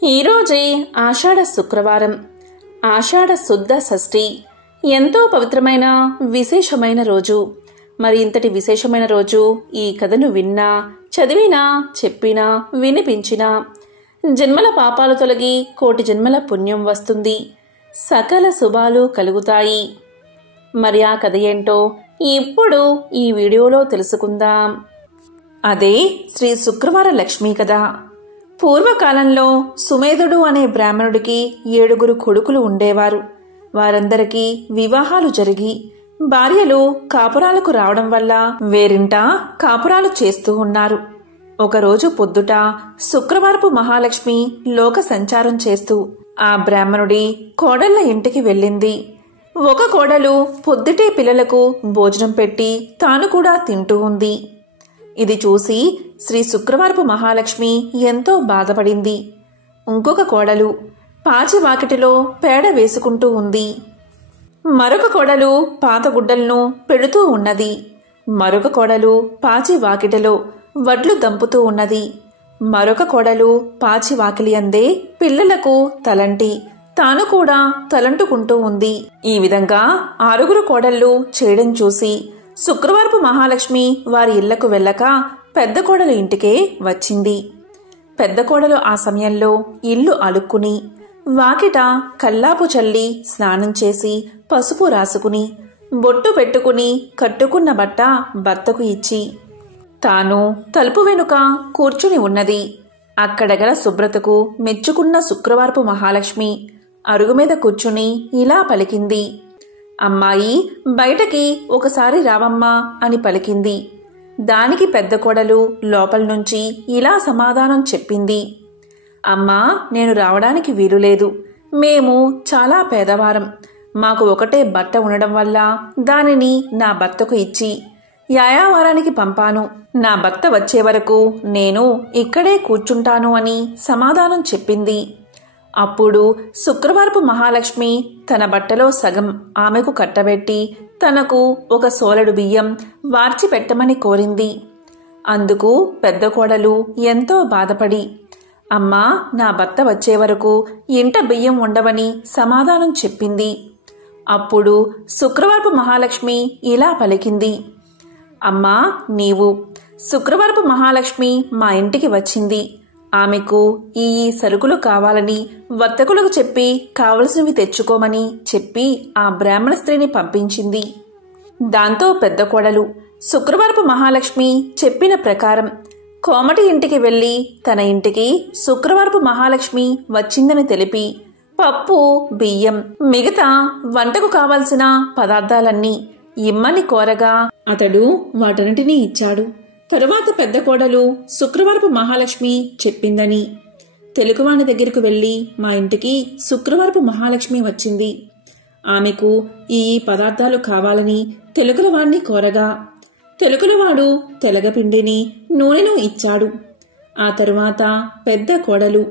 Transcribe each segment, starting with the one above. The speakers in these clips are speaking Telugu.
ఈరోజే ఆషాఢ శుక్రవారం, ఆషాఢ శుద్ధ షష్ఠి. ఎంతో పవిత్రమైన విశేషమైన రోజు. మరి ఇంతటి విశేషమైన రోజు ఈ కథను విన్నా, చదివినా, చెప్పినా, వినిపించినా జన్మల పాపాలు తొలగి కోటి జన్మల పుణ్యం వస్తుంది, సకల శుభాలు కలుగుతాయి. మరి ఆ కథ ఏంటో ఇప్పుడు ఈ వీడియోలో తెలుసుకుందాం. అదే శ్రీ శుక్రవార లక్ష్మీ కథ. పూర్వకాలంలో సుమేధుడు అనే బ్రాహ్మణుడికి 7 కొడుకులు ఉండేవారు. వారందరికీ వివాహాలు జరిగి భార్యలు కాపురాలకు రావడం వల్ల వేరింట కాపురాలు చేస్తూ ఉన్నారు. ఒకరోజు పొద్దుట శుక్రవారపు మహాలక్ష్మి లోక సంచారం చేస్తూ ఆ బ్రాహ్మణుడి కోడళ్ల ఇంటికి వెళ్ళింది. ఒక కోడలు పొద్దుటే పిల్లలకు భోజనం పెట్టి తాను కూడా తింటూ ఉంది. ఇది చూసి శ్రీ శుక్రవారపు మహాలక్ష్మి ఎంతో బాధపడింది. ఇంకొక కోడలు పాచి వాకిటిలో పేడ వేసుకుంటూ ఉంది. మరొక కోడలు పాత గుడ్డలను పెడుతూ ఉన్నది. మరొక కోడలు పాచి వాకిటిలో వడ్లు దంపుతూ ఉన్నది. మరొక కోడలు పాచి వాకిలి అందే పిల్లలకు తలంటి తాను కూడా తలంటుకుంటూ ఉంది. ఈ విధంగా 6 కోడళ్లు చేయడం చూసి శుక్రవారపు మహాలక్ష్మి వారి ఇళ్లకు వెళ్ళక పెద్ద కోడలు ఇంటికే వచ్చింది. పెద్ద కోడలు ఆ సమయంలో ఇల్లు అలుక్కుని వాకిట కల్లాపు చల్లి స్నానం చేసి పసుపు రాసుకుని బొట్టు పెట్టుకుని కట్టుకున్న బట్ట భర్తకు ఇచ్చి తాను తలుపు వెనుక కూర్చుని ఉన్నది. అక్కడ గల శుభ్రతకు మెచ్చుకున్న శుక్రవారపు మహాలక్ష్మి అరుగు మీద కూర్చుని ఇలా పలికింది. అమ్మాయి, బయటకి ఒకసారి రావమ్మా అని పలికింది. దానికి పెద్ద కోడలు లోపల నుంచి ఇలా సమాధానం చెప్పింది. అమ్మా, నేను రావడానికి వీలులేదు. మేము చాలా పేదవారం. మాకు ఒకటే బట్ట ఉండడం వల్ల దానిని నా భర్తకు ఇచ్చి యాయావారానికి పంపాను. నా భర్త వచ్చే వరకు నేను ఇక్కడే కూర్చుంటాను అని సమాధానం చెప్పింది. అప్పుడు శుక్రవారపు మహాలక్ష్మి తన బట్టలో సగం ఆమెకు కట్టబెట్టి తనకు ఒక సోలెడు బియ్యం వార్చి పెట్టమని కోరింది. అందుకు పెద్ద కోడలు ఎంతో బాధపడి, అమ్మా, నా భర్త వచ్చే వరకు ఇంట బియ్యం ఉండవని సమాధానం చెప్పింది. అప్పుడు శుక్రవారపు మహాలక్ష్మి ఇలా పలికింది. అమ్మా, నీవు శుక్రవారపు మహాలక్ష్మి మా ఇంటికి వచ్చింది. ఆమెకు ఈ సరుకులు కావాలని వర్తకులకు చెప్పి కావలసినవి తెచ్చుకోమని చెప్పి ఆ బ్రాహ్మణ స్త్రీని పంపించింది. దాంతో పెద్ద కోడలు శుక్రవారపు మహాలక్ష్మి చెప్పిన ప్రకారం కోమటి ఇంటికి వెళ్లి తన ఇంటికి శుక్రవారపు మహాలక్ష్మి వచ్చిందని తెలిపి పప్పు, బియ్యం, మిగతా వంటకు కావలసిన పదార్థాలన్నీ ఇమ్మని కోరగా అతడు వాటన్నిటినీ ఇచ్చాడు. తరువాత పెద్ద కోడలు శుక్రవారపు మహాలక్ష్మి చెప్పిందని తెలుగువాని దగ్గరకు వెళ్లి మా ఇంటికి శుక్రవారపు మహాలక్ష్మి వచ్చింది. ఆమెకు ఈ పదార్థాలు కావాలని తెలుగులవాణ్ణి కోరగా తెలుగులవాడు తెలగపిండిని, నూనెను ఇచ్చాడు. ఆ తరువాత పెద్ద కోడలు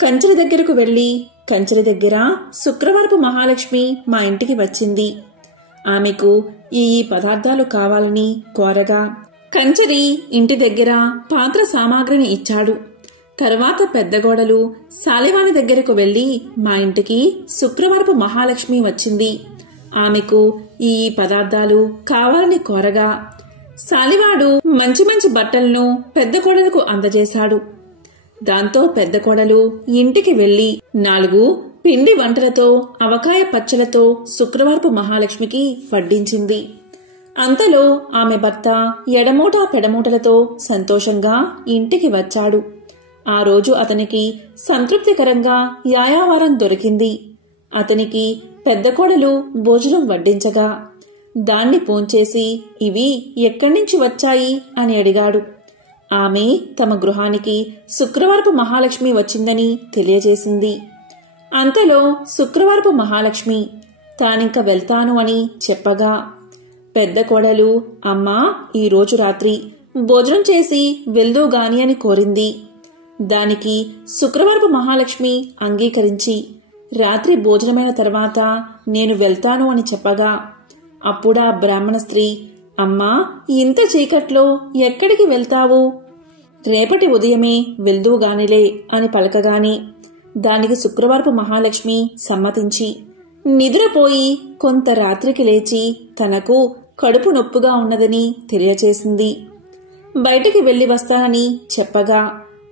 కంచెల దగ్గరకు వెళ్లి కంచెల దగ్గర శుక్రవారపు మహాలక్ష్మి మా ఇంటికి వచ్చింది. ఆమెకు ఈ పదార్థాలు కావాలని కోరగా కంచరి ఇంటి దగ్గర పాత్ర సామాగ్రిని ఇచ్చాడు. తర్వాత పెద్ద కోడలు సాలివాని దగ్గరకు వెళ్లి మా ఇంటికి శుక్రవారపు మహాలక్ష్మి వచ్చింది. ఆమెకు ఈ పదార్థాలు కావాలని కోరగా సాలివాడు మంచి మంచి బట్టలను పెద్ద కోడలకు అందజేశాడు. దాంతో పెద్ద కోడలు ఇంటికి వెళ్లి 4 పిండి వంటలతో అవకాయ పచ్చలతో శుక్రవారపు మహాలక్ష్మికి వడ్డించింది. అంతలో ఆమె భర్త ఎడమూట పెడమూటలతో సంతోషంగా ఇంటికి వచ్చాడు. ఆ రోజు అతనికి సంతృప్తికరంగా యాయావారం దొరికింది. అతనికి పెద్ద కోడలు భోజనం వడ్డించగా దాన్ని భోంచేసి ఇవి ఎక్కడి నుంచి వచ్చాయి అని అడిగాడు. ఆమె తమ గృహానికి శుక్రవారపు మహాలక్ష్మి వచ్చిందని తెలియజేసింది. అంతలో శుక్రవారపు మహాలక్ష్మి తానింక వెళ్తాను అని చెప్పగా పెద్ద కోడలు, అమ్మా, ఈరోజు రాత్రి భోజనం చేసి వెళ్దూగాని అని కోరింది. దానికి శుక్రవారపు మహాలక్ష్మి అంగీకరించి రాత్రి భోజనమైన తర్వాత నేను వెళ్తాను అని చెప్పగా అప్పుడా బ్రాహ్మణ స్త్రీ, అమ్మా, ఇంత చీకట్లో ఎక్కడికి వెళ్తావు? రేపటి ఉదయమే వెళ్దూగానిలే అని పలకగాని దానికి శుక్రవారపు మహాలక్ష్మి సమ్మతించి నిద్రపోయి కొంత రాత్రికి లేచి తనకు కడుపు నొప్పుగా ఉన్నదని తెలియచేసింది. బయటికి వెళ్లి వస్తానని చెప్పగా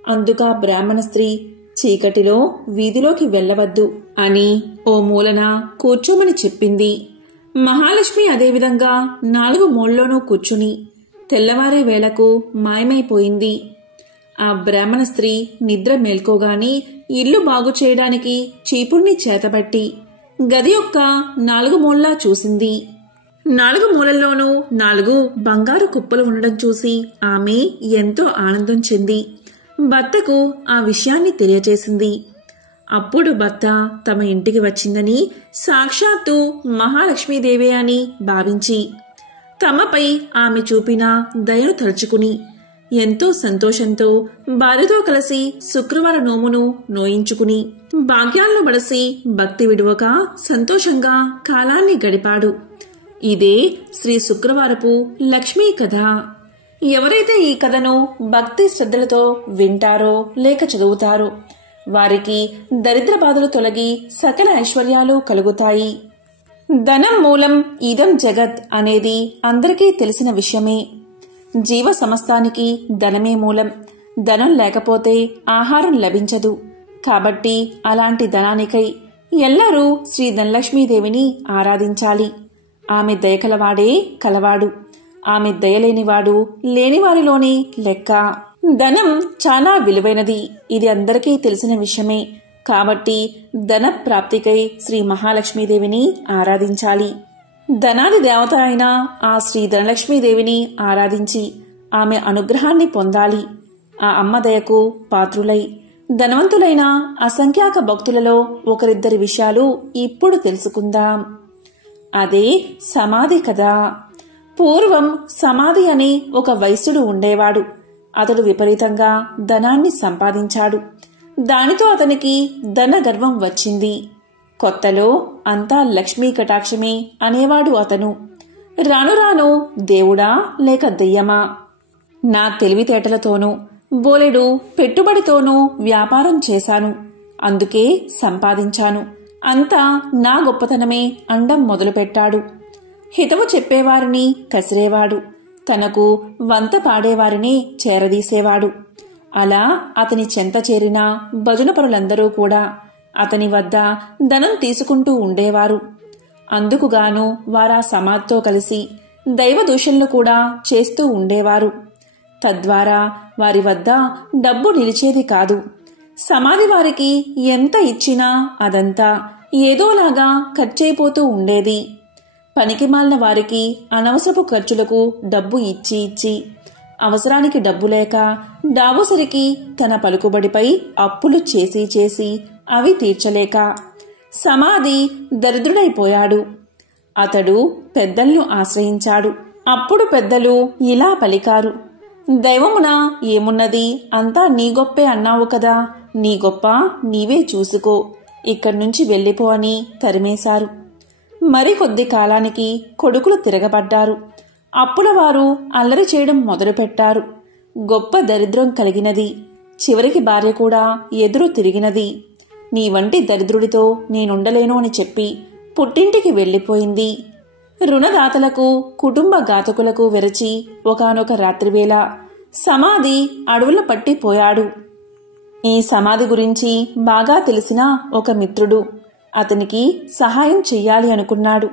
అందుక బ్రాహ్మణ స్త్రీ చీకటిలో వీధిలోకి వెళ్లవద్దు అని ఓ మూలన కూర్చోమని చెప్పింది. మహాలక్ష్మి అదేవిధంగా 4 మూలలోనూ కూర్చుని తెల్లవారే వేళకు మాయమైపోయింది. ఆ బ్రాహ్మణ స్త్రీ నిద్ర మేల్కోగాని ఇల్లు బాగు చేయడానికి చీపుణ్ణి చేతబట్టి గది యొక్క 4 మూలలా చూసింది. 4 మూలల్లోనూ 4 బంగారు కుప్పలు ఉండడం చూసి ఆమె ఎంతో ఆనందం చెంది భర్తకు ఆ విషయాన్ని తెలియచేసింది. అప్పుడు భర్త తమ ఇంటికి వచ్చిందని సాక్షాత్తు మహాలక్ష్మీదేవే అని భావించి తమపై ఆమె చూపిన దయను తలుచుకుని ఎంతో సంతోషంతో భార్యతో కలిసి శుక్రవార నోమును నోయించుకుని భాగ్యాలను బడసి భక్తి విడువక సంతోషంగా కాలాన్ని గడిపాడు. ఇదే శ్రీ శుక్రవారపు లక్ష్మీ కథ. ఎవరైతే ఈ కథను భక్తి శ్రద్ధలతో వింటారో లేక చదువుతారో వారికి దరిద్ర బాధలు తొలగి సకల ఐశ్వర్యాలు కలుగుతాయి. ధనం మూలం ఇదం జగత్ అనేది అందరికీ తెలిసిన విషయమే. జీవ సమస్తానికి ధనమే మూలం. ధనం లేకపోతే ఆహారం లభించదు. కాబట్టి అలాంటి ధనానికై ఎల్లరూ శ్రీ ధనలక్ష్మీదేవిని ఆరాధించాలి. ఆమె దయకలవాడే కలవాడు. ఆమె దయలేనివాడు లేనివారిలోని లెక్క. ధనం చాలా విలువైనది. ఇది అందరికీ తెలిసిన విషయమే. కాబట్టి ధన ప్రాప్తికై శ్రీ మహాలక్ష్మీదేవిని ఆరాధించాలి. ధనాది దేవత అయిన ఆ శ్రీ ధనలక్ష్మీదేవిని ఆరాధించి ఆమె అనుగ్రహాన్ని పొందాలి. ఆ అమ్మ దయకు పాత్రులై ధనవంతులైన అసంఖ్యాక భక్తులలో ఒకరిద్దరి విషయాలు ఇప్పుడు తెలుసుకుందాం. అదే సమాధి కథ. పూర్వం సమాధి అనే ఒక వైశ్యుడు ఉండేవాడు. అతడు విపరీతంగా ధనాన్ని సంపాదించాడు. దానితో అతనికి ధన గర్వం వచ్చింది. కొత్తలో అంతా లక్ష్మీ కటాక్షమే అనేవాడు అతను. రాను రాను దేవుడా లేక దెయ్యమా, నా తెలివితేటలతోనూ బోలెడు పెట్టుబడితోనూ వ్యాపారం చేశాను, అందుకే సంపాదించాను, అంతా నా గొప్పతనమే అండం మొదలుపెట్టాడు. హితవు చెప్పేవారిని కసిరేవాడు. తనకు వంత పాడేవారిని చేరదీసేవాడు. అలా అతని చెంత చేరిన భజన పరులందరూ కూడా అతని వద్ద ధనం తీసుకుంటూ ఉండేవారు. అందుకుగాను వారా సమాధితో కలిసి దైవ దూషణలు కూడా చేస్తూ ఉండేవారు. తద్వారా వారి వద్ద డబ్బు నిలిచేది కాదు. సమాధి వారికి ఎంత ఇచ్చినా అదంతా ఏదోలాగా ఖర్చయిపోతూ ఉండేది. పనికిమాలిన వారికి అనవసరపు ఖర్చులకు డబ్బు ఇచ్చి అవసరానికి డబ్బు లేక డాబోసరికి తన పలుకుబడిపై అప్పులు చేసి అవి తీర్చలేక సమాధి దరిద్రుడైపోయాడు. అతడు పెద్దలను ఆశ్రయించాడు. అప్పుడు పెద్దలు ఇలా పలికారు: దైవమున ఏమున్నది, అంతా నీ గొప్పే అన్నావు కదా, నీ గొప్ప నీవే చూసుకో, ఇక్కడ్నుంచి వెళ్ళిపో అని తరిమేశారు. మరికొద్ది కాలానికి కొడుకులు తిరగబడ్డారు. అప్పుల వారు అల్లరి చేయడం మొదలుపెట్టారు. గొప్ప దరిద్రం కలిగినది. చివరికి భార్య కూడా ఎదురు తిరిగినది. నీ వంటి దరిద్రుడితో నేనుండలేను అని చెప్పి పుట్టింటికి వెళ్ళిపోయింది. రుణదాతలకు కుటుంబ ఘాతకులకు వెరచి ఒకానొక రాత్రివేళ సమాధి అడవుల పట్టిపోయాడు. ఈ సమాధి గురించి బాగా తెలిసిన ఒక మిత్రుడు అతనికి సహాయం చెయ్యాలి అనుకున్నాడు.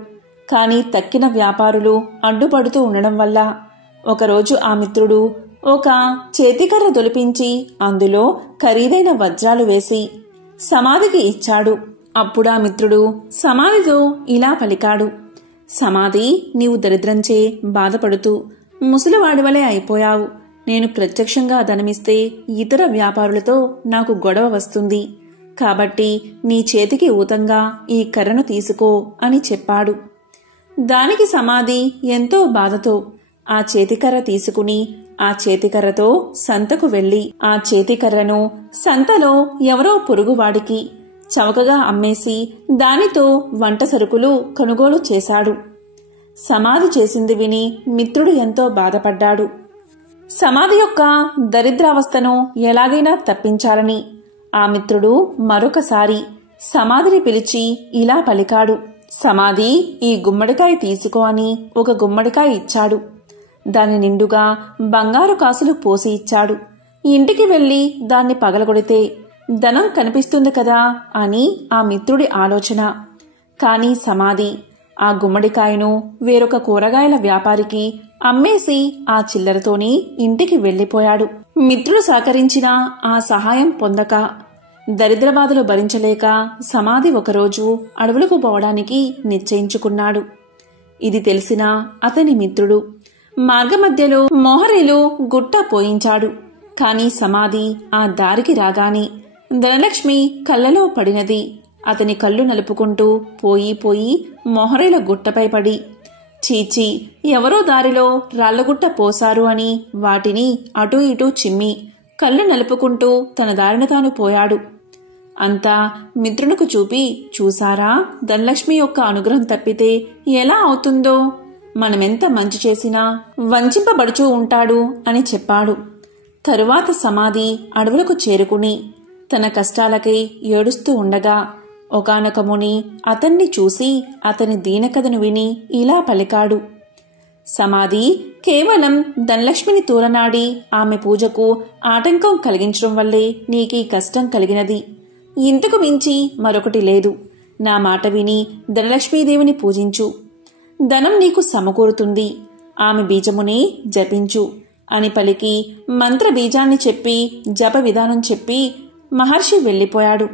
కాని తక్కిన వ్యాపారులు అడ్డుపడుతూ ఉండడం వల్ల ఒకరోజు ఆ మిత్రుడు ఒక చేతికర్ర దొలిపించి అందులో ఖరీదైన వజ్రాలు వేసి సమాధికి ఇచ్చాడు. అప్పుడా మిత్రుడు సమాధితో ఇలా పలికాడు: సమాధి, నీవు దరిద్రంచే బాధపడుతూ ముసలివాడివలే అయిపోయావు. నేను ప్రత్యక్షంగా ధనమిస్తే ఇతర వ్యాపారులతో నాకు గొడవ వస్తుంది. కాబట్టి నీ చేతికి ఊతంగా ఈ కర్రను తీసుకో అని చెప్పాడు. దానికి సమాధి ఎంతో బాధతో ఆ చేతికర్ర తీసుకుని ఆ చేతికర్రతో సంతకు వెళ్లి ఆ చేతికర్రను సంతలో ఎవరో పొరుగువాడికి చవకగా అమ్మేసి దానితో వంట సరుకులు కొనుగోలు చేశాడు. సమాధి చేసింది విని మిత్రుడు ఎంతో బాధపడ్డాడు. సమాధి యొక్క దరిద్రావస్థను ఎలాగైనా తప్పించాలని ఆ మిత్రుడు మరొకసారి సమాధిని పిలిచి ఇలా పలికాడు. సమాధి, ఈ గుమ్మడికాయ తీసుకో అని ఒక గుమ్మడికాయ ఇచ్చాడు. దాని నిండుగా బంగారు కాసులు పోసి ఇచ్చాడు. ఇంటికి వెళ్లి దాన్ని పగలగొడితే ధనం కనిపిస్తుంది కదా అని ఆ మిత్రుడి ఆలోచన. కాని సమాధి ఆ గుమ్మడికాయను వేరొక కూరగాయల వ్యాపారికి అమ్మేసి ఆ చిల్లరతోని ఇంటికి వెళ్లిపోయాడు. మిత్రుడు సహకరించిన ఆ సహాయం పొందక దరిద్రబాధలు భరించలేక సమాధి ఒకరోజు అడవులకు పోవడానికి నిశ్చయించుకున్నాడు. ఇది తెలిసిన అతని మిత్రుడు మార్గమధ్యలో మోహరీలు గుట్ట పోయించాడు. కాని సమాధి ఆ దారికి రాగానే ధనలక్ష్మి కళ్ళలో పడినది. అతని కళ్ళు నలుపుకుంటూ పోయి మోహరీల గుట్టపై పడి, చీచి, ఎవరో దారిలో రాళ్లగుట్ట పోశారు అని వాటిని అటూ ఇటూ చిమ్మి కళ్ళు నలుపుకుంటూ తన దారిన తాను పోయాడు. అంతా మిత్రునికి చూపి, చూసారా, ధనలక్ష్మి యొక్క అనుగ్రహం తప్పితే ఎలా అవుతుందో, మనమెంత మంచి చేసినా వంచింపబడుచూ ఉంటాడు అని చెప్పాడు. తరువాత సమాధి అడవులకు చేరుకుని తన కష్టాలకై ఏడుస్తూ ఉండగా ఒకానొక ముని అతన్ని చూసి అతని దీనకథను విని ఇలా పలికాడు. సమాధి, కేవలం ధనలక్ష్మిని తూలనాడి ఆమె పూజకు ఆటంకం కలిగించడం వల్లే నీకీ కష్టం కలిగినది. ఇంతకు మించి మరొకటి లేదు. నా మాట విని ధనలక్ష్మీదేవిని పూజించు. ధనం నీకు సమకూరుతుంది. ఆమె బీజమునే జపించు అని పలికి మంత్ర బీజాన్ని చెప్పి జప విధానం చెప్పి మహర్షి వెళ్లిపోయాడు.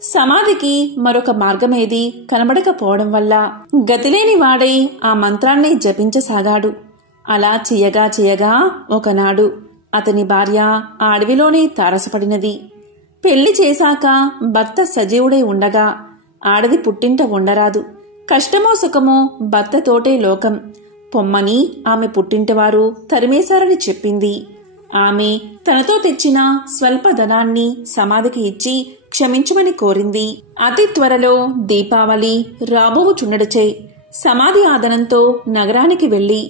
సమాధికి మరొక మార్గమేది కనబడకపోవడం వల్ల గతిలేని వాడై ఆ మంత్రాన్ని జపించసాగాడు. అలా చేయగా ఒకనాడు అతని భార్య ఆ అడవిలోనే తారసపడినది. పెళ్లి చేశాక భర్త సజీవుడై ఉండగా ఆడది పుట్టింట ఉండరాదు. కష్టమో సుఖమో భర్తతోటే లోకం. పొమ్మని ఆమె పుట్టింటివారు తరిమేశారని చెప్పింది. ఆమె తనతో తెచ్చిన స్వల్ప ధనాన్ని సమాధికి ఇచ్చి క్షమించమని కోరింది. అతి త్వరలో దీపావళి రాబోవుచుండడచే సమాధి ఆదనంతో నగరానికి వెళ్లి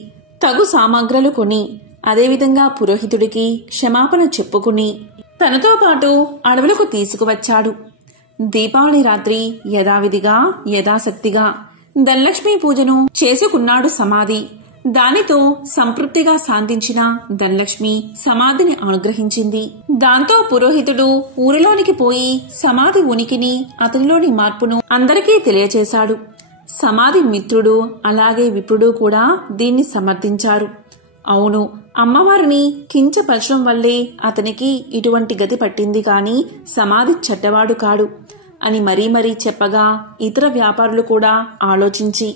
తగు సామాగ్రలు కొని అదేవిధంగా పురోహితుడికి క్షమాపణ చెప్పుకుని తనతో పాటు అడవులకు తీసుకువచ్చాడు. దీపావళి రాత్రి యథావిధిగా యథాశక్తిగా ధనలక్ష్మీ పూజను చేసుకున్నాడు సమాధి. దానితో సంతృప్తిగా శాంతించిన ధనలక్ష్మి సమాధిని అనుగ్రహించింది. దాంతో పురోహితుడు ఊరిలోనికి పోయి సమాధి ఉనికిని అతనిలోని మార్పును అందరికీ తెలియచేశాడు. సమాధి మిత్రుడు అలాగే విప్రుడు కూడా దీన్ని సమర్థించారు. అవును, అమ్మవారిని కించపరచడం వల్లే అతనికి ఇటువంటి గతి పట్టింది కాని సమాధి చెడ్డవాడు కాడు అని మరీ చెప్పగా ఇతర వ్యాపారులు కూడా ఆలోచించి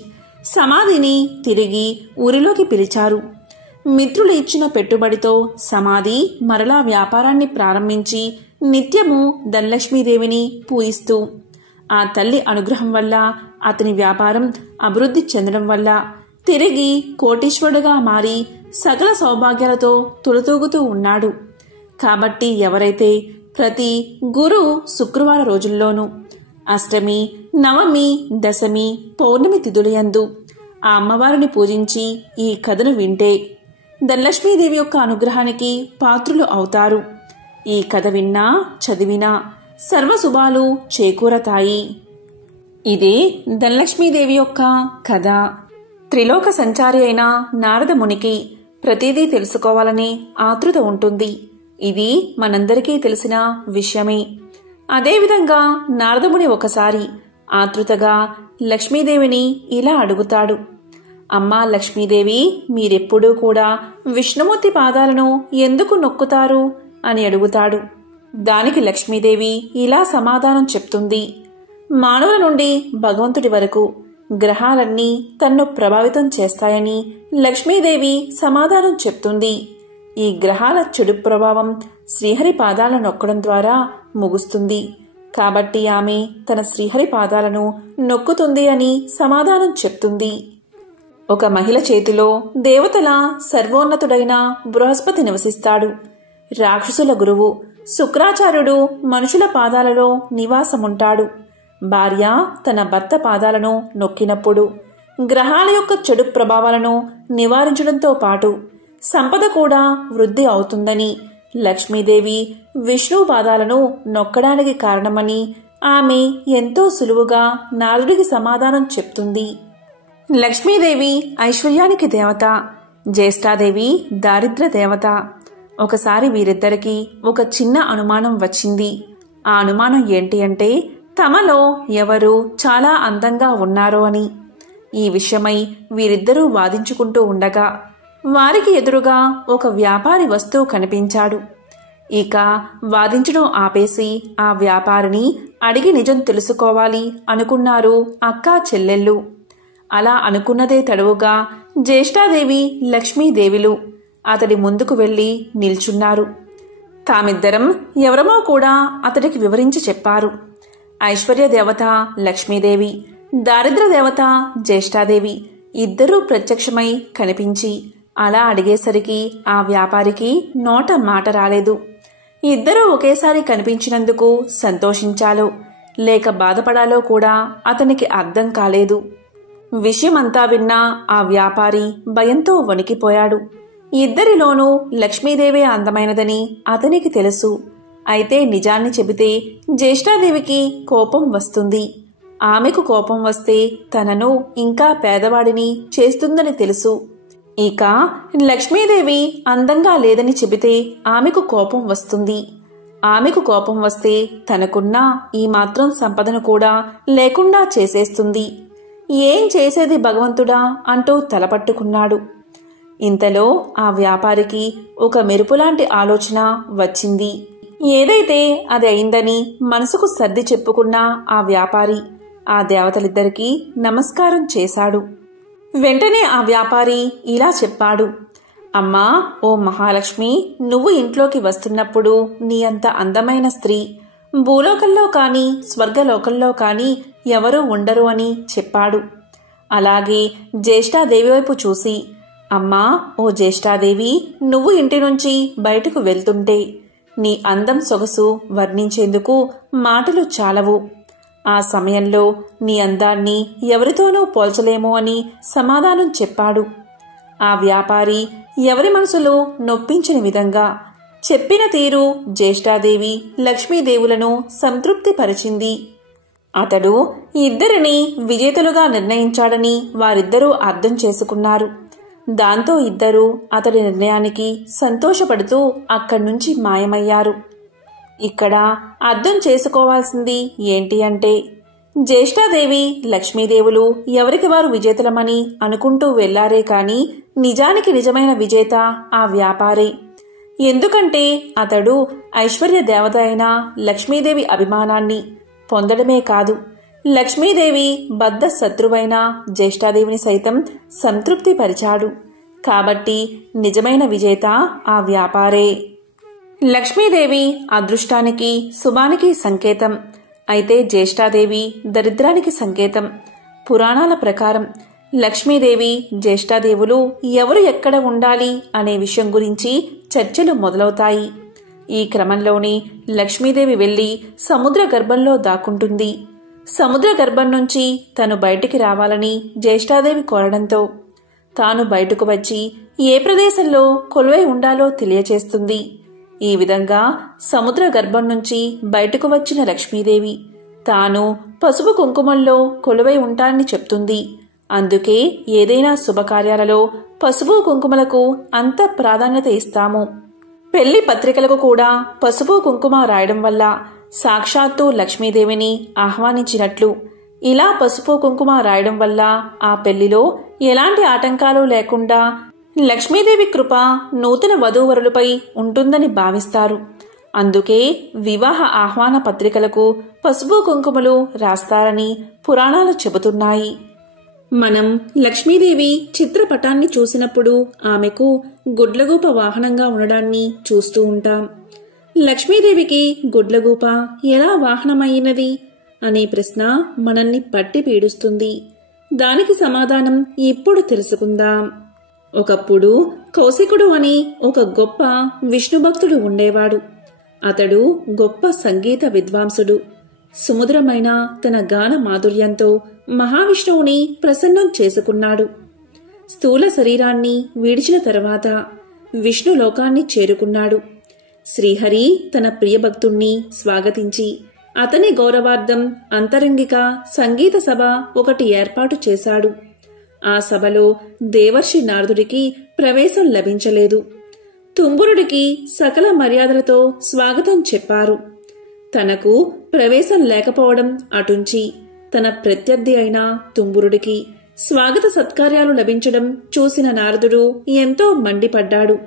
సమాధిని తిరిగి ఊరిలోకి పిలిచారు. మిత్రులు ఇచ్చిన పెట్టుబడితో సమాధి మరలా వ్యాపారాన్ని ప్రారంభించి నిత్యము ధనలక్ష్మీదేవిని పూజిస్తూ ఆ తల్లి అనుగ్రహం వల్ల అతని వ్యాపారం అభివృద్ధి చెందడం వల్ల తిరిగి కోటీశ్వరుడుగా మారి సకల సౌభాగ్యాలతో తులతూగుతూ ఉన్నాడు. కాబట్టి ఎవరైతే ప్రతి గురు శుక్రవార రోజుల్లోనూ అష్టమి, నవమి, దశమి, పౌర్ణమి తిథులయందు ఆ అమ్మవారిని పూజించి ఈ కథను వింటే ధనలక్ష్మీదేవి యొక్క అనుగ్రహానికి పాత్రులు అవుతారు. ఈ కథ విన్నా చదివినా సర్వశుభాలు చేకూరతాయి. ఇదే ధనలక్ష్మీదేవి యొక్క కథ. త్రిలోక సంచారి అయిన నారద మునికి ప్రతిదీ తెలుసుకోవాలనే ఆతృత ఉంటుంది. ఇది మనందరికీ తెలిసిన విషయమే. అదేవిధంగా నారదముని ఒకసారి ఆతృతగా లక్ష్మీదేవిని ఇలా అడుగుతాడు. అమ్మా లక్ష్మీదేవి, మీరెప్పుడూ కూడా విష్ణుమూర్తి పాదాలను ఎందుకు నొక్కుతారు అని అడుగుతాడు. దానికి లక్ష్మీదేవి ఇలా సమాధానం చెప్తుంది. మానవుల నుండి భగవంతుడి వరకు గ్రహాలన్నీ తన్ను ప్రభావితం చేస్తాయని లక్ష్మీదేవి సమాధానం చెప్తుంది. ఈ గ్రహాల చెడు ప్రభావం శ్రీహరి పాదాలను నొక్కడం ద్వారా ముగుస్తుంది. కాబట్టి ఆమె తన శ్రీహరి పాదాలను నొక్కుతుంది అని సమాధానం చెప్తుంది. ఒక మహిళ చేతిలో దేవతల సర్వోన్నతుడైన బృహస్పతి నివసిస్తాడు. రాక్షసుల గురువు శుక్రాచార్యుడు మనుషుల పాదాలలో నివాసముంటాడు. భార్య తన భర్త పాదాలను నొక్కినప్పుడు గ్రహాల యొక్క చెడు ప్రభావాలను నివారించడంతో పాటు సంపద కూడా వృద్ధి అవుతుందని లక్ష్మీదేవి విష్ణు పాదాలను నొక్కడానికి కారణమని ఆమె ఎంతో సులువుగా నారదుడికి సమాధానం చెప్తుంది. లక్ష్మీదేవి ఐశ్వర్యానికి దేవత, జ్యేష్ఠాదేవి దారిద్ర్య దేవత. ఒకసారి వీరిద్దరికీ ఒక చిన్న అనుమానం వచ్చింది. ఆ అనుమానం ఏంటి అంటే తమలో ఎవరు చాలా అందంగా ఉన్నారో అని. ఈ విషయమై వీరిద్దరూ వాదించుకుంటూ ఉండగా వారికి ఎదురుగా ఒక వ్యాపారి వస్తూ కనిపించాడు. ఇక వాదించడం ఆపేసి ఆ వ్యాపారిని అడిగి నిజం తెలుసుకోవాలి అనుకున్నారు అక్కా చెల్లెళ్ళు. అలా అనుకున్నదే తడువుగా జ్యేష్ఠాదేవి లక్ష్మీదేవిలు అతడి ముందుకు వెళ్లి నిల్చున్నారు. తామిద్దరం ఎవరమో కూడా అతడికి వివరించి చెప్పారు. ఐశ్వర్య దేవత లక్ష్మీదేవి, దారిద్ర దేవత జ్యేష్ఠాదేవి ఇద్దరూ ప్రత్యక్షమై కనిపించి అలా అడిగేసరికి ఆ వ్యాపారికి నోట మాట రాలేదు. ఇద్దరూ ఒకేసారి కనిపించినందుకు సంతోషించాలో లేక బాధపడాలో కూడా అతనికి అర్థం కాలేదు. విషయమంతా విన్నా ఆ వ్యాపారి భయంతో వణికిపోయాడు. ఇద్దరిలోనూ లక్ష్మీదేవే అందమైనదని అతనికి తెలుసు. అయితే నిజాన్ని చెబితే జ్యేష్ఠాదేవికి కోపం వస్తుంది. ఆమెకు కోపం వస్తే తనను ఇంకా పేదవాడిని చేస్తుందని తెలుసు. ఇక లక్ష్మీదేవి అందంగా లేదని చెబితే ఆమెకు కోపం వస్తుంది. ఆమెకు కోపం వస్తే తనకున్న ఈ మాత్రం సంపదను కూడా లేకుండా చేసేస్తుంది. ఏం చేసేది భగవంతుడా అంటూ తలపట్టుకున్నాడు. ఇంతలో ఆ వ్యాపారికి ఒక మెరుపులాంటి ఆలోచన వచ్చింది. ఏదైతే అది అయిందని మనసుకు సర్ది చెప్పుకున్న ఆ వ్యాపారి ఆ దేవతలిద్దరికీ నమస్కారం చేశాడు. వెంటనే ఆ వ్యాపారి ఇలా చెప్పాడు. అమ్మా, ఓ మహాలక్ష్మి, నువ్వు ఇంట్లోకి వస్తున్నప్పుడు నీ అంత అందమైన స్త్రీ భూలోకంలో కాని స్వర్గలోకంలో కాని ఎవరూ ఉండరు అని చెప్పాడు. అలాగే జ్యేష్ఠాదేవి వైపు చూసి, అమ్మా, ఓ జ్యేష్ఠాదేవి, నువ్వు ఇంటి నుంచి బయటకు వెళ్తుంటే నీ అందం సొగసు వర్ణించేందుకు మాటలు చాలవు. ఆ సమయంలో నీ అందాన్ని ఎవరితోనూ పోల్చలేమో అని సమాధానం చెప్పాడు. ఆ వ్యాపారి ఎవరి మనసులో నొప్పించిన విధంగా చెప్పిన తీరు జ్యేష్ఠాదేవి లక్ష్మీదేవులను సంతృప్తిపరిచింది. అతడు ఇద్దరిని విజేతలుగా నిర్ణయించాడని వారిద్దరూ అర్థం చేసుకున్నారు. దాంతో ఇద్దరూ అతడి నిర్ణయానికి సంతోషపడుతూ అక్కడ్నుంచి మాయమయ్యారు. ఇక్కడ అర్థం చేసుకోవాల్సింది ఏంటి అంటే జ్యేష్ఠాదేవి లక్ష్మీదేవులు ఎవరికి వారు విజేతలమని అనుకుంటూ వెళ్లారే కాని నిజానికి నిజమైన విజేత ఆ వ్యాపారే. ఎందుకంటే అతడు ఐశ్వర్య దేవత అయిన లక్ష్మీదేవి అభిమానాన్ని పొందడమే కాదు, లక్ష్మీదేవి బద్ధ శత్రువైన జ్యేష్ఠాదేవిని సైతం సంతృప్తిపరిచాడు. కాబట్టి నిజమైన విజేత ఆ వ్యాపారే. లక్ష్మీదేవి అదృష్టానికి శుభానికి సంకేతం. అయితే జ్యేష్ఠాదేవి దరిద్రానికి సంకేతం. పురాణాల ప్రకారం లక్ష్మీదేవి జ్యేష్ఠాదేవులు ఎవరు ఎక్కడ ఉండాలి అనే విషయం గురించి చర్చలు మొదలవుతాయి. ఈ క్రమంలోనే లక్ష్మీదేవి వెళ్లి సముద్ర గర్భంలో దాక్కుంటుంది. సముద్ర గర్భం నుంచి తను బయటికి రావాలని జ్యేష్ఠాదేవి కోరడంతో తాను బయటకు వచ్చి ఏ ప్రదేశంలో కొలువై ఉండాలో తెలియచేస్తుంది. ఈ విధంగా సముద్ర గర్భం నుంచి బయటకు వచ్చిన లక్ష్మీదేవి తాను పసుపు కుంకుమల్లో కొలువై ఉంటానని చెప్తుంది. అందుకే ఏదైనా శుభకార్యాలలో పసుపు కుంకుమలకు అంత ప్రాధాన్యత ఇస్తాము. పెళ్లి పత్రికలకు కూడా పసుపు కుంకుమ రాయడం వల్ల సాక్షాత్తు లక్ష్మీదేవిని ఆహ్వానించినట్లు. ఇలా పసుపు కుంకుమ రాయడం వల్ల ఆ పెళ్లిలో ఎలాంటి ఆటంకాలు లేకుండా లక్ష్మీదేవి కృప నూతన వధూవరులపై ఉంటుందని భావిస్తారు. అందుకే వివాహ ఆహ్వాన పత్రికలకు పసుపు కుంకుమలు రాస్తారని పురాణాలు చెబుతున్నాయి. మనం లక్ష్మీదేవి చిత్రపటాన్ని చూసినప్పుడు ఆమెకు గుడ్లగూప వాహనంగా ఉండడాన్ని చూస్తూ ఉంటాం. లక్ష్మీదేవికి గుడ్లగూప ఎలా వాహనమైనది అనే ప్రశ్న మనల్ని పట్టి పీడుస్తుంది. దానికి సమాధానం ఇప్పుడు తెలుసుకుందాం. ఒకప్పుడు కౌశికుడు అని ఒక గొప్ప విష్ణు భక్తుడు ఉండేవాడు. అతడు గొప్ప సంగీత విద్వాంసుడు. సుమధురమైన తన గాన మాధుర్యంతో మహావిష్ణువుని ప్రసన్నం చేసుకున్నాడు. స్థూల శరీరాన్ని విడిచిన తరువాత విష్ణు లోకాన్ని చేరుకున్నాడు. శ్రీహరి తన ప్రియభక్తుణ్ణి స్వాగతించి అతని గౌరవార్థం అంతరంగిక సంగీత సభ ఒకటి ఏర్పాటు చేశాడు. ఆ సభలో దేవర్షి నారదుడికి ప్రవేశం లభించలేదు. తుంబురుడికి సకల మర్యాదలతో స్వాగతం చెప్పారు. తనకు ప్రవేశం లేకపోవడం అటుంచి తన ప్రత్యర్థి అయిన తుంబురుడికి స్వాగత సత్కార్యాలు లభించడం చూసిన నారదుడు ఎంతో మండిపడ్డాడు.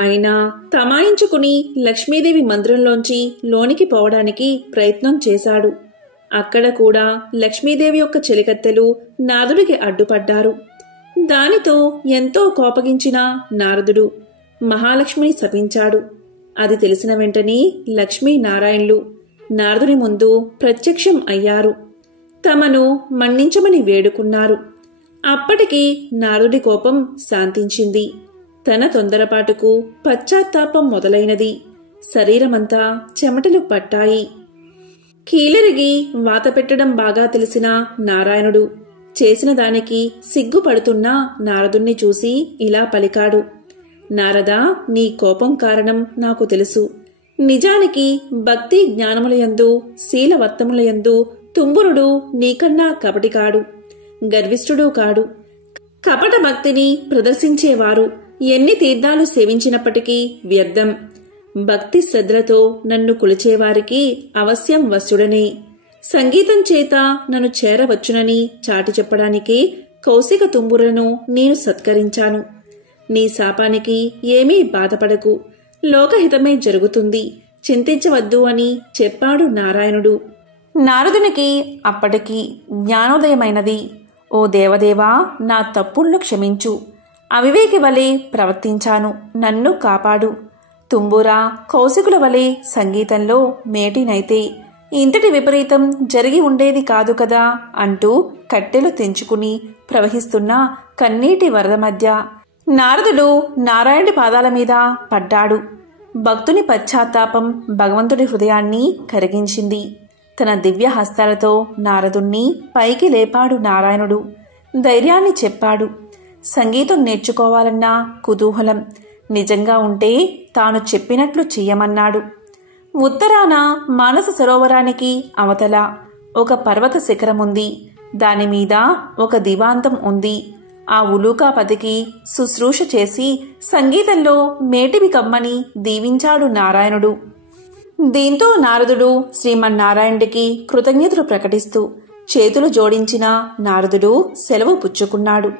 అయినా తమాయించుకుని లక్ష్మీదేవి మందిరంలోంచి లోనికి పోవడానికి ప్రయత్నం చేశాడు. అక్కడ కూడా లక్ష్మీదేవి యొక్క చెలికత్తెలు నారదుడికి అడ్డుపడ్డారు. దానితో ఎంతో కోపగించిన నారదుడు మహాలక్ష్మిని శపించాడు. అది తెలిసిన వెంటనే లక్ష్మీనారాయణులు నారదుని ముందు ప్రత్యక్షం అయ్యారు. తమను మన్నించమని వేడుకున్నారు. అప్పటికి నారదుడి కోపం శాంతించింది. తన తొందరపాటుకు పశ్చాత్తాపం మొదలైనది. శరీరమంతా చెమటలు పట్టాయి. కీలరిగి వాత పెట్టడం బాగా తెలిసిన నారాయణుడు చేసిన దానికి సిగ్గుపడుతున్న నారదుణ్ణి చూసి ఇలా పలికాడు. నారదా, నీ కోపం కారణం నాకు తెలుసు. నిజానికి భక్తి జ్ఞానములయందు శీలవత్తములయందు తుంబురుడు నీకన్నా కపటి కాడు, గర్విష్ఠుడు కాడు. కపట భక్తిని ప్రదర్శించేవారు ఎన్ని తీర్థాలు సేవించినప్పటికీ వ్యర్థం. భక్తి శ్రద్ధలతో నన్ను కొలిచేవారికి అవశ్యం వశుడనే. సంగీతం చేత నన్ను చేరవచ్చునని చాటి చెప్పడానికే కౌశిక తుంబురను నేను సత్కరించాను. నీ శాపానికి ఏమీ బాధపడకు, లోకహితమే జరుగుతుంది, చింతించవద్దు అని చెప్పాడు నారాయణుడు. నారదునికి అప్పటికి జ్ఞానోదయమైనది. ఓ దేవదేవా, నా తప్పుళ్ళు క్షమించు. అవివేకి వలె ప్రవర్తించాను, నన్ను కాపాడు. తుంబురా, కౌశికుల వలె సంగీతంలో మేటినైతే ఇంతటి విపరీతం జరిగి ఉండేది కాదు కదా అంటూ కట్టెలు తెంచుకుని ప్రవహిస్తున్న కన్నీటి వరద మధ్య నారదుడు నారాయణుడి పాదాల మీద పడ్డాడు. భక్తుని పశ్చాత్తాపం భగవంతుడి హృదయాన్ని కరిగించింది. తన దివ్య హస్తాలతో నారదుణ్ణి పైకి లేపాడు నారాయణుడు. ధైర్యాన్ని చెప్పాడు. సంగీతం నేర్చుకోవాలన్న కుతూహలం నిజంగా ఉంటే తాను చెప్పినట్లు చెయ్యమన్నాడు. ఉత్తరాన మానస సరోవరానికి అవతల ఒక పర్వత శిఖరముంది. దానిమీద ఒక దివాంతం ఉంది. ఆ ఉలూకాపతికి శుశ్రూష చేసి సంగీతంలో మేటివి కమ్మని దీవించాడు నారాయణుడు. దీంతో నారదుడు శ్రీమన్నారాయణుడికి కృతజ్ఞతలు ప్రకటిస్తూ చేతులు జోడించిన నారదుడు సెలవు పుచ్చుకున్నాడు.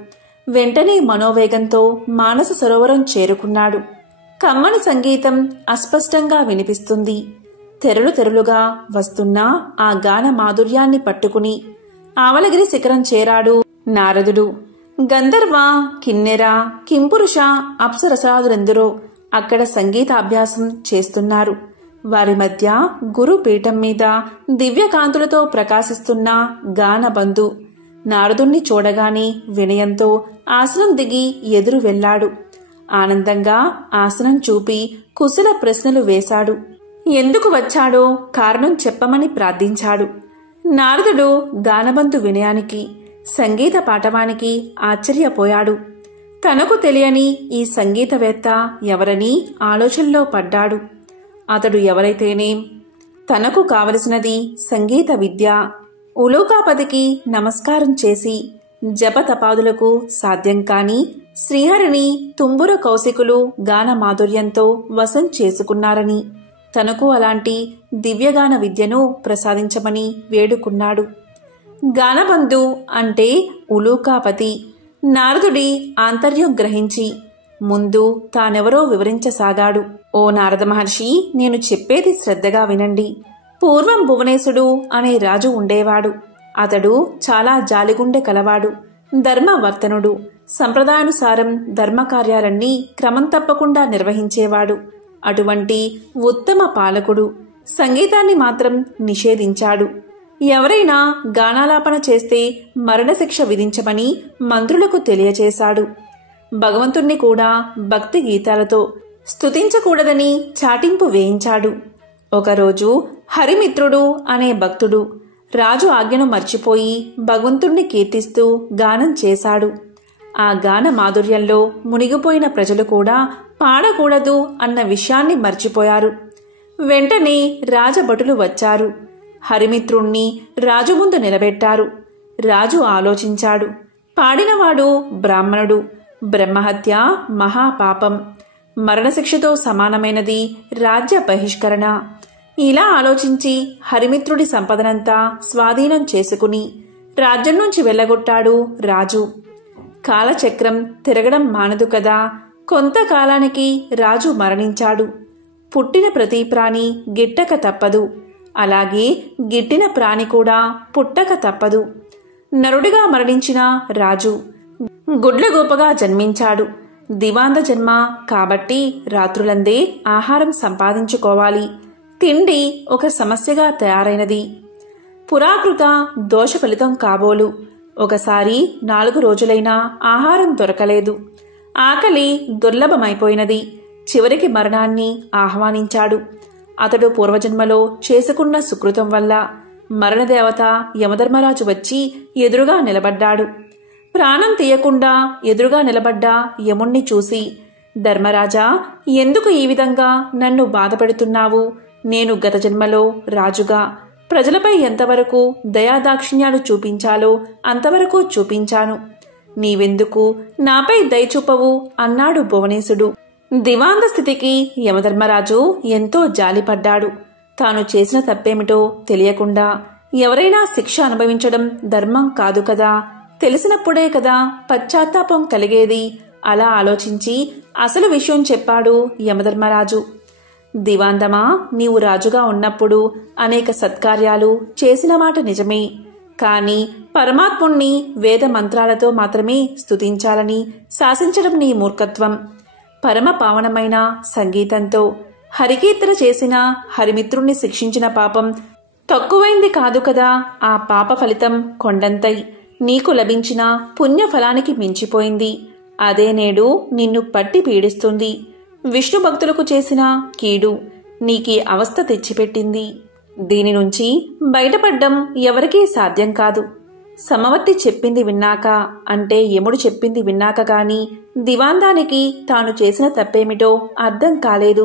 వెంటనే మనోవేగంతో మానస సరోవరం చేరుకున్నాడు. కమ్మని సంగీతం అస్పష్టంగా వినిపిస్తుంది. తెరలు తెరలుగా వస్తున్న ఆ గాన మాధుర్యాన్ని పట్టుకుని ఆవలగిరి శిఖరం చేరాడు నారదుడు. గంధర్వ, కిన్నెర, కింపురుష, అప్సరసాదులెందరో అక్కడ సంగీతాభ్యాసం చేస్తున్నారు. వారి మధ్య గురుపీఠం మీద దివ్యకాంతులతో ప్రకాశిస్తున్న గానబంధు నారదుణ్ణి చూడగానే వినయంతో ఆసనం దిగి ఎదురు వెళ్లాడు. ఆనందంగా ఆసనం చూపి కుశల ప్రశ్నలు వేశాడు. ఎందుకు వచ్చాడో కారణం చెప్పమని ప్రార్థించాడు. నారదుడు గానబంధు వినయానికి, సంగీత పాఠవానికి ఆశ్చర్యపోయాడు. తనకు తెలియని ఈ సంగీతవేత్త ఎవరని ఆలోచనలో పడ్డాడు. అతడు ఎవరైతేనేం, తనకు కావలసినది సంగీత విద్య. ఉలూకాపతికి నమస్కారం చేసి జపతపాదులకు సాధ్యం కాని శ్రీహరిని తుంబుర కౌశికులు గాన మాధుర్యంతో వశం చేసుకున్నారని, తనకు అలాంటి దివ్యగాన విద్యను ప్రసాదించమని వేడుకున్నాడు. గానబంధు అంటే ఉలూకాపతి. నారదుడి ఆంతర్యం గ్రహించి ముందు తానెవరో వివరించసాగాడు. ఓ నారద మహర్షి, నేను చెప్పేది శ్రద్ధగా వినండి. పూర్వం భువనేశుడు అనే రాజు ఉండేవాడు. అతడు చాలా జాలిగుండె కలవాడు, ధర్మవర్తనుడు. సంప్రదాయానుసారం ధర్మకార్యాలన్నీ క్రమం తప్పకుండా నిర్వహించేవాడు. అటువంటి ఉత్తమ పాలకుడు సంగీతాన్ని మాత్రం నిషేధించాడు. ఎవరైనా గానాలాపన చేస్తే మరణశిక్ష విధించమని మంత్రులకు తెలియచేశాడు. భగవంతుణ్ణి కూడా భక్తి గీతాలతో స్తుతించకూడదని చాటింపు వేయించాడు. ఒకరోజు హరిమిత్రుడు అనే భక్తుడు రాజు ఆజ్ఞను మర్చిపోయి భగవంతుణ్ణి కీర్తిస్తూ గానం చేశాడు. ఆ గాన మాధుర్యంలో మునిగిపోయిన ప్రజలు కూడా పాడకూడదు అన్న విషయాన్ని మర్చిపోయారు. వెంటనే రాజభటులు వచ్చారు. హరిమిత్రుణ్ణి రాజు ముందు నిలబెట్టారు. రాజు ఆలోచించాడు. పాడినవాడు బ్రాహ్మణుడు. బ్రహ్మహత్య మహాపాపం. మరణశిక్షతో సమానమైనది రాజ్య బహిష్కరణ. ఇలా ఆలోచించి హరిమిత్రుడి సంపదనంతా స్వాధీనం చేసుకుని రాజ్యం నుంచి వెళ్ళగొట్టాడు రాజు. కాలచక్రం తిరగడం మానదు కదా. కొంతకాలానికి రాజు మరణించాడు. పుట్టిన ప్రతి ప్రాణి గిట్టక తప్పదు. అలాగే గిట్టిన ప్రాణి కూడా పుట్టక తప్పదు. నరుడిగా మరణించిన రాజు గుడ్లగోపగా జన్మించాడు. దివాంద జన్మ కాబట్టి రాత్రులందే ఆహారం సంపాదించుకోవాలి. తిండి ఒక సమస్యగా తయారైనది. పురాకృత దోష ఫలితం కాబోలు. ఒకసారి 4 రోజులైనా ఆహారం దొరకలేదు. ఆకలి దుర్లభమైపోయినది. చివరికి మరణాన్ని ఆహ్వానించాడు. అతడు పూర్వజన్మలో చేసుకున్న సుకృతం వల్ల మరణదేవత యమధర్మరాజు వచ్చి ఎదురుగా నిలబడ్డాడు. ప్రాణం తీయకుండా ఎదురుగా నిలబడ్డ యముణ్ణి చూసి, ధర్మరాజా, ఎందుకు ఈ విధంగా నన్ను బాధపెడుతున్నావు? నేను గత జన్మలో రాజుగా ప్రజలపై ఎంతవరకు దయాదాక్షిణ్యాలు చూపించాలో అంతవరకు చూపించాను. నీవెందుకు నాపై దయచూపవు అన్నాడు భువనేశుడు. దివాంద స్థితికి యమధర్మరాజు ఎంతో జాలిపడ్డాడు. తాను చేసిన తప్పేమిటో తెలియకుండా ఎవరైనా శిక్ష అనుభవించడం ధర్మం కాదు కదా. తెలిసినప్పుడే కదా పశ్చాత్తాపం కలిగేది. అలా ఆలోచించి అసలు విషయం చెప్పాడు యమధర్మరాజు. దివాందమా, నీవు రాజుగా ఉన్నప్పుడు అనేక సత్కార్యాలు చేసిన మాట నిజమే. కాని పరమాత్ముణ్ణి వేద మంత్రాలతో మాత్రమే స్తుతించాలని శాసించడం నీ మూర్ఖత్వం. పరమ పావనమైన సంగీతంతో హరికీర్తన చేసిన హరిమిత్రుణ్ణి శిక్షించిన పాపం తక్కువైంది కాదు కదా. ఆ పాప ఫలితం కొండంతై నీకు లభించిన పుణ్యఫలానికి మించిపోయింది. అదే నేడు నిన్ను పట్టి పీడిస్తుంది. విష్ణు భక్తులకు చేసిన కీడు నీకీ అవస్థ తెచ్చిపెట్టింది. దీని నుంచి బయటపడ్డం ఎవరికీ సాధ్యం కాదు. సమవర్తి చెప్పింది విన్నాక, అంటే యముడు చెప్పింది విన్నాక గాని దివాందానికి తాను చేసిన తప్పేమిటో అర్థం కాలేదు.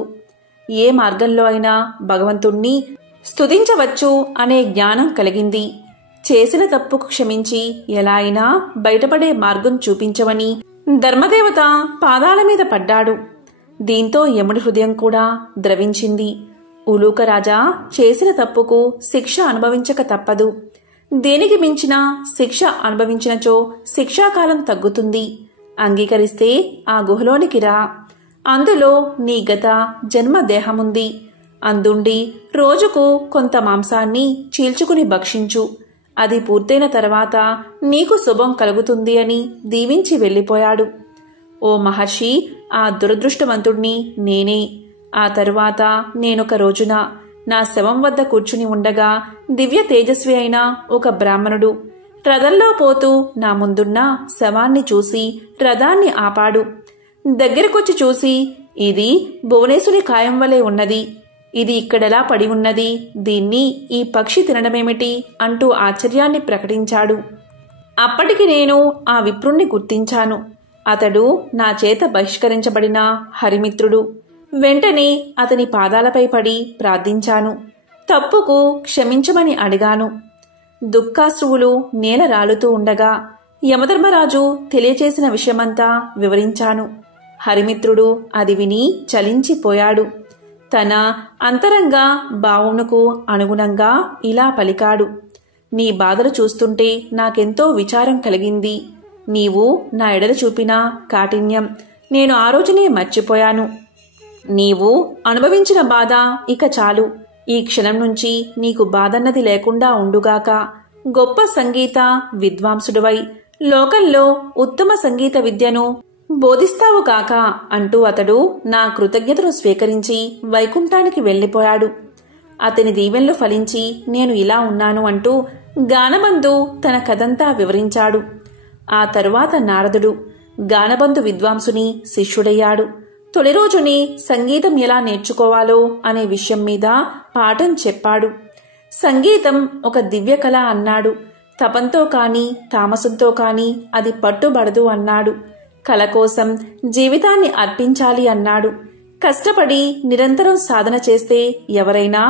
ఏ మార్గంలో అయినా భగవంతుణ్ణి స్తుతించవచ్చు అనే జ్ఞానం కలిగింది. చేసిన తప్పుకు క్షమించి ఎలా అయినా బయటపడే మార్గం చూపించమని ధర్మదేవత పాదాల మీద పడ్డాడు. దీంతో యముడి హృదయం కూడా ద్రవించింది. ఉలూకరాజా, చేసిన తప్పుకు శిక్ష అనుభవించక తప్పదు. దేనికి మించిన శిక్ష అనుభవించినచో శిక్షాకాలం తగ్గుతుంది. అంగీకరిస్తే ఆ గుహలోనికి రా. అందులో నీ గత జన్మ దేహముంది. అందుండి రోజుకు కొంత మాంసాన్ని చీల్చుకుని భక్షించు. అది పూర్తయిన తర్వాత నీకు శుభం కలుగుతుంది అని దీవించి వెళ్ళిపోయాడు. ఓ మహర్షి, ఆ దురదృష్టవంతుణ్ణి నేనే. ఆ తరువాత నేనొక రోజున నా శవం వద్ద కూర్చుని ఉండగా దివ్య తేజస్వి అయిన ఒక బ్రాహ్మణుడు రథంలో పోతూ నా ముందున్న శవాన్ని చూసి రథాన్ని ఆపాడు. దగ్గరకొచ్చి చూసి, ఇది భువనేశుని కాయం వలె ఉన్నది. ఇది ఇక్కడెలా పడి ఉన్నది? దీన్ని ఈ పక్షి తినడమేమిటి అంటూ ఆశ్చర్యాన్ని ప్రకటించాడు. అప్పటికి నేను ఆ విప్రుణ్ణి గుర్తించాను. అతడు నా చేత బహిష్కరించబడిన హరిమిత్రుడు. వెంటనే అతని పాదాలపై పడి ప్రార్థించాను. తప్పుకు క్షమించమని అడిగాను. దుఃఖాశ్రువులు నేల రాలుతూ ఉండగా యమధర్మరాజు తెలియచేసిన విషయమంతా వివరించాను. హరిమిత్రుడు అది విని చలించిపోయాడు. తన అంతరంగ భావమునకు అనుగుణంగా ఇలా పలికాడు. నీ బాధలు చూస్తుంటే నాకెంతో విచారం కలిగింది. నీవు నా ఎడల చూపిన కాఠిన్యం నేను ఆ రోజునే మర్చిపోయాను. నీవు అనుభవించిన బాధ ఇక చాలు. ఈ క్షణం నుంచి నీకు బాధన్నది లేకుండా ఉండుగాక. గొప్ప సంగీత విద్వాంసుడివై లోకంలో ఉత్తమ సంగీత విద్యను బోధిస్తావు కాక అంటూ అతడు నా కృతజ్ఞతను స్వీకరించి వైకుంఠానికి వెళ్ళిపోయాడు. అతని దీవెనలు ఫలించి నేను ఇలా ఉన్నాను అంటూ గానబంధు తన కథంతా వివరించాడు. ఆ తరువాత నారదుడు గానబంధు విద్వాంసుని శిష్యుడయ్యాడు. తొలి రోజుని సంగీతం ఎలా నేర్చుకోవాలో అనే విషయం మీద పాఠం చెప్పాడు. సంగీతం ఒక దివ్య కళ అన్నాడు. తపంతో కాని తామసంతో కాని అది పట్టుబడదు అన్నాడు. కళ కోసం జీవితాన్ని అర్పించాలి అన్నాడు. కష్టపడి నిరంతరం సాధన చేస్తే ఎవరైనా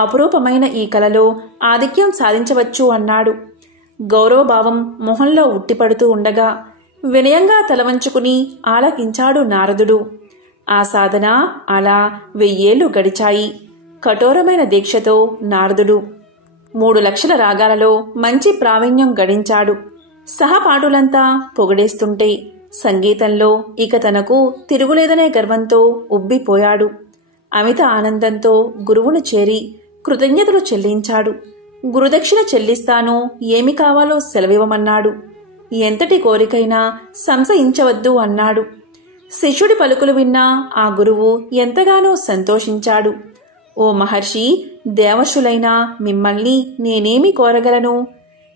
అపురూపమైన ఈ కళలో ఆధిక్యం సాధించవచ్చు అన్నాడు. గౌరవభావం మొహంలో ఉట్టిపడుతూ ఉండగా వినయంగా తలవంచుకుని ఆలకించాడు నారదుడు. ఆ సాధన అలా 1000 ఏళ్లు గడిచాయి. కఠోరమైన దీక్షతో నారదుడు 3 లక్షల రాగాలలో మంచి ప్రావీణ్యం గడించాడు. సహపాఠులంతా పొగడేస్తుంటే సంగీతంలో ఇక తనకు తిరుగులేదనే గర్వంతో ఉబ్బిపోయాడు. అమిత ఆనందంతో గురువును చేరి కృతజ్ఞతలు చెల్లించాడు. గురుదక్షిణ చెల్లిస్తాను, ఏమి కావాలో సెలవివ్వమన్నాడు. ఎంతటి కోరికైనా సంశయించవద్దు అన్నాడు. శిష్యుడి పలుకులు విన్న ఆ గురువు ఎంతగానో సంతోషించాడు. ఓ మహర్షి, దేవర్షులైన మిమ్మల్ని నేనేమి కోరగలను?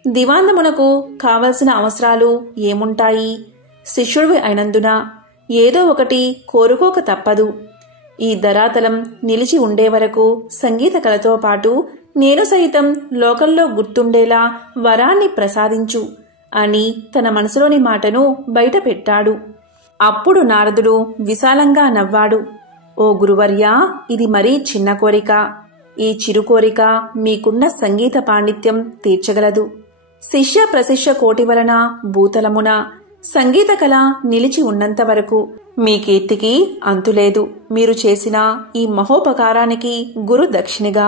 దివాంతమునకు కావలసిన అవసరాలు ఏముంటాయి? శిష్యుడివి అయినందున ఏదో ఒకటి కోరుకోక తప్పదు. ఈ ధరాతలం నిలిచి ఉండే వరకు సంగీత కళతో పాటు నేను సైతం లోకంలో గుర్తుండేలా వరాన్ని ప్రసాదించు అని తన మనసులోని మాటను బయటపెట్టాడు. అప్పుడు నారదుడు విశాలంగా నవ్వాడు. ఓ గురువర్యా, ఇది మరీ చిన్న కోరిక. ఈ చిరు కోరిక మీకున్న సంగీత పాండిత్యం తీర్చగలదు. శిష్య ప్రశిష్య కోటి వలన భూతలమున సంగీత కళ నిలిచి ఉన్నంత వరకు మీ కీర్తికి అంతులేదు. మీరు చేసిన ఈ మహోపకారానికి గురు దక్షిణిగా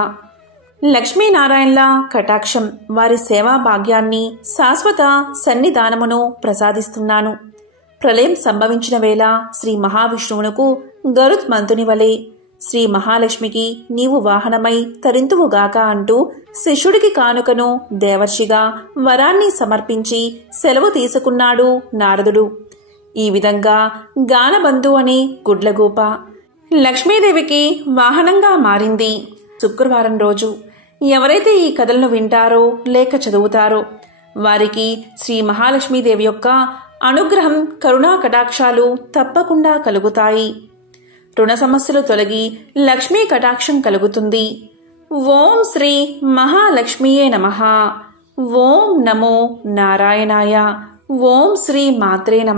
లక్ష్మీనారాయణల కటాక్షం, వారి సేవా భాగ్యాన్ని, శాశ్వత సన్నిధానమును ప్రసాదిస్తున్నాను. ప్రళయం సంభవించిన వేళ శ్రీ మహావిష్ణువునకు గరుత్ మంతుని వలె శ్రీ మహాలక్ష్మికి నీవు వాహనమై తరింతువుగాక అంటూ శిష్యుడికి కానుకను దేవర్షిగా వరాన్ని సమర్పించి సెలవు తీసుకున్నాడు నారదుడు. ఈ విధంగా గానబంధు అనే గుడ్లగూప లక్ష్మీదేవికి వాహనంగా మారింది. శుక్రవారం రోజు ఎవరైతే ఈ కథలను వింటారో లేక చదువుతారో వారికి శ్రీ మహాలక్ష్మీదేవి యొక్క అనుగ్రహం, కరుణా కటాక్షాలు తప్పకుండా కలుగుతాయి. రుణ సమస్యలు తొలగి లక్ష్మీ కటాక్షం కలుగుతుంది. ఓం శ్రీ మహాలక్ష్మీయే నమః. ఓం నమో నారాయణాయ. ఓం శ్రీ మాత్రే నమః.